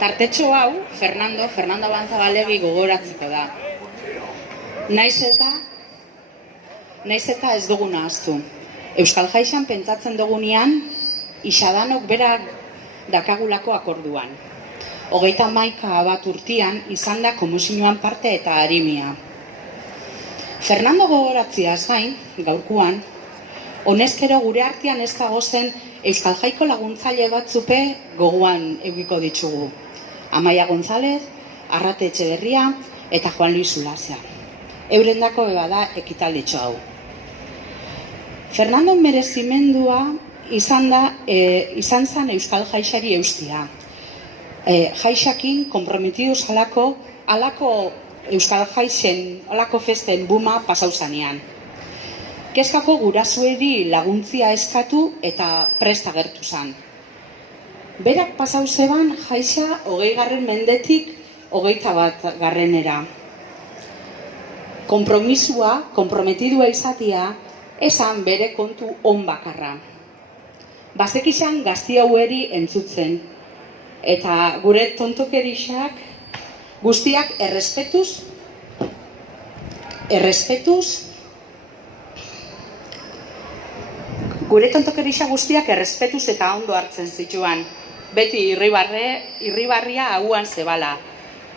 Tartetxo hau, Fernando Banzabalegi gogoratzeko da. Naiz eta ez duguna ahaztu. Euskal Jaixan pentsatzen dugunean, Ixadanok berak dakagulako akorduan. 31 urtean izan da komisioan parte eta arimia. Fernando gogoratziaz gain, gaurkuan, honezkero gure artean ez dago zen Euskal Jaiko laguntzaile batzupe gogoan eukiko ditugu. Amaia González, Arrate Etxeberria eta Juan Luis Zulasea. Eurendako bada ekitalditxo hau. Fernando merezimendua izan zen Euskal Jaixari eustia. Jaixakin komprometidu alako Euskal Jaixen alako festen buma pasau zanean. Kezkako gurasuedi laguntzia eskatu eta prest agertu zan. Berak pasau zeban Jaixa 20. mendetik 21. Komprometidua izatea, esan bere kontu on bakarra. Bazekizan gazti haueri entzutzen, eta gure tontokerixak guztiak errespetuz, gure tontokerixak guztiak errespetuz eta ondo hartzen zituan, beti irribarria hauan zebala.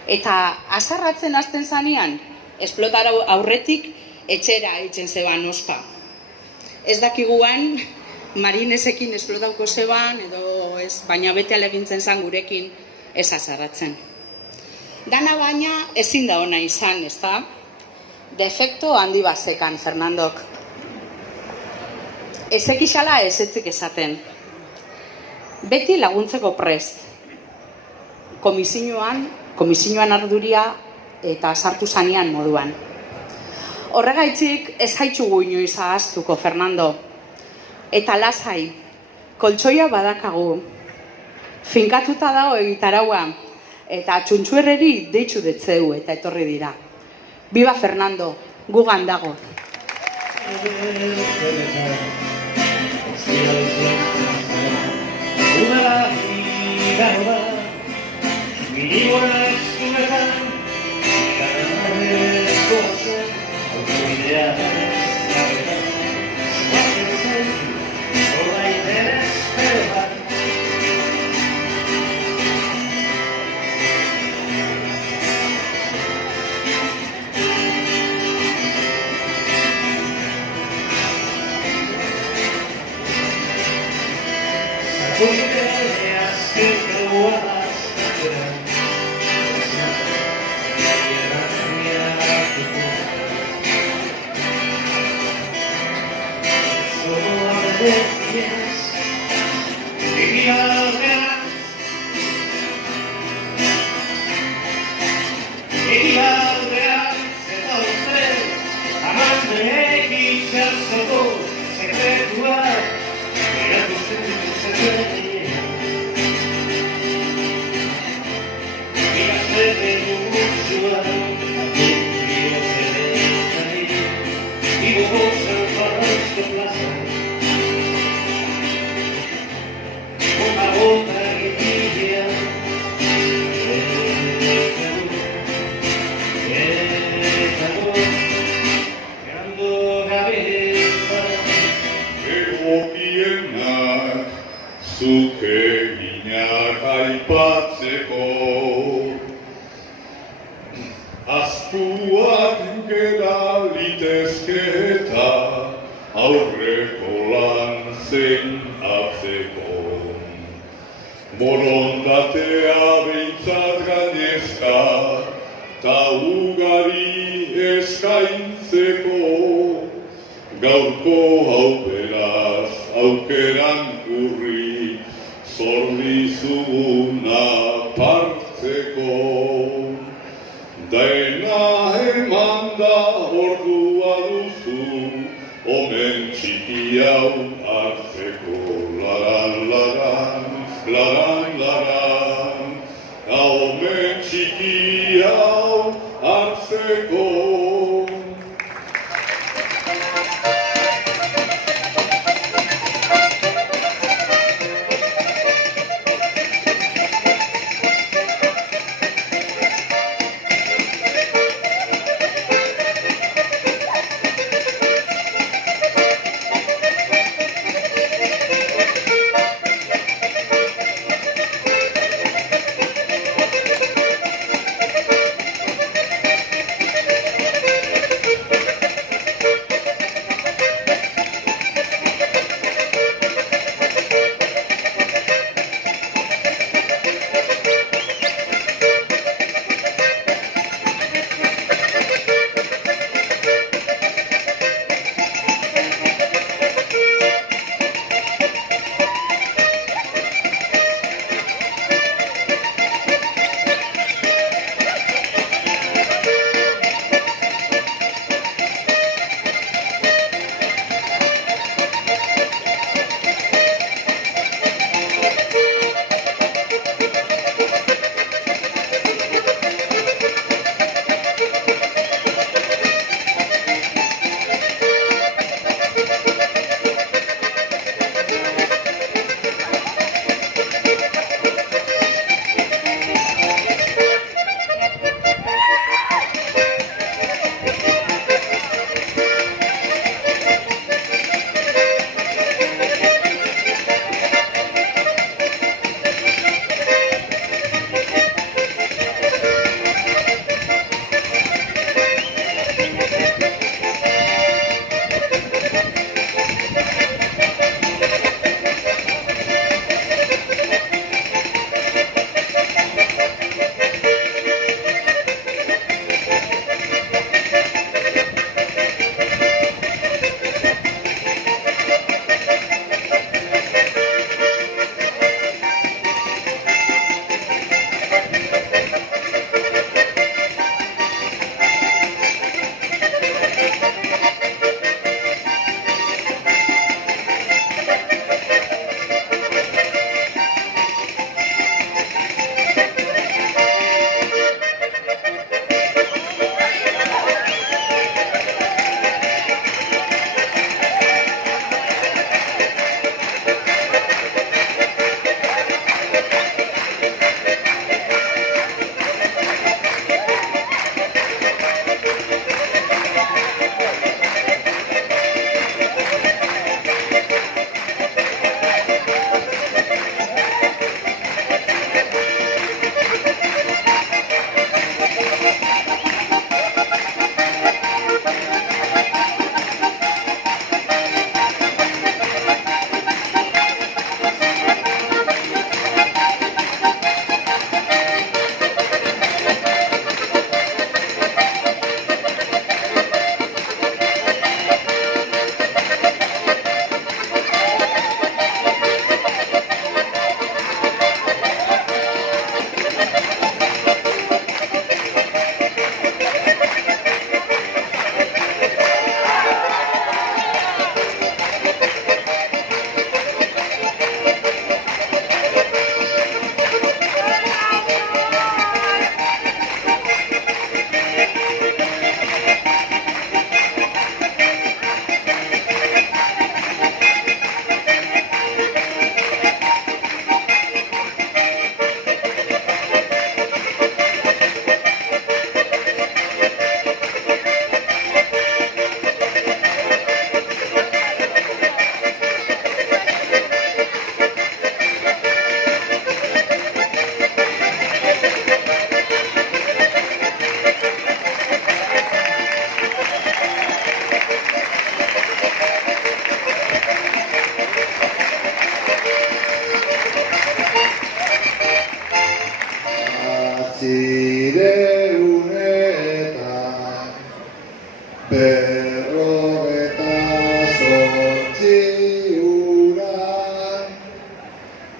Eta azarratzen hasten zanean, esplotara aurretik etxera eitzen zeban oska. Ez dakiguan, marinesekin esplotauko zeban, edo ez, baina bete alegintzen zan gurekin ez azarratzen. Dana baina ezin da ona izan, ezta? Defekto handi bazekan, Fernandok. Ezekixala ezetzik esaten. Beti laguntzeko prest. Komisioan arduria eta sartu zanean moduan. Horregaitzik ez haitzugu inoiz ahaztuko, Fernando. Eta lasai, koltsoia badakagu. Finkatuta dago egitaraua, eta txuntxuerreri deitzu detzeu eta etorri dira. Biba Fernando, gugan dago.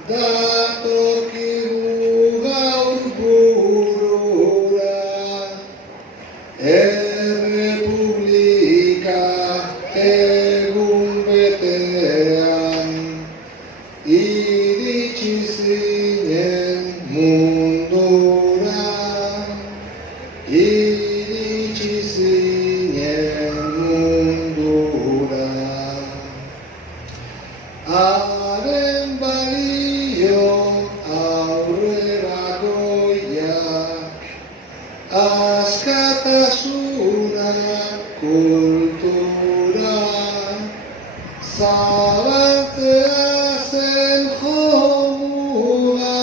datorkigu gaur burura, errepublika egun betean, iritsi zinen mundura, iritsi zinen mundura. Haren balio aurrera goiak, askatasuna kultura, zabaltzea zen jomua,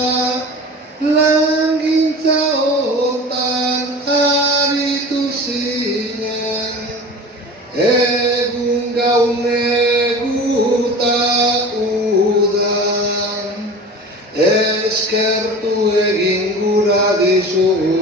langintza hortan aritu zinen, egun gau neguta udan, eskertu egin gura dizugu,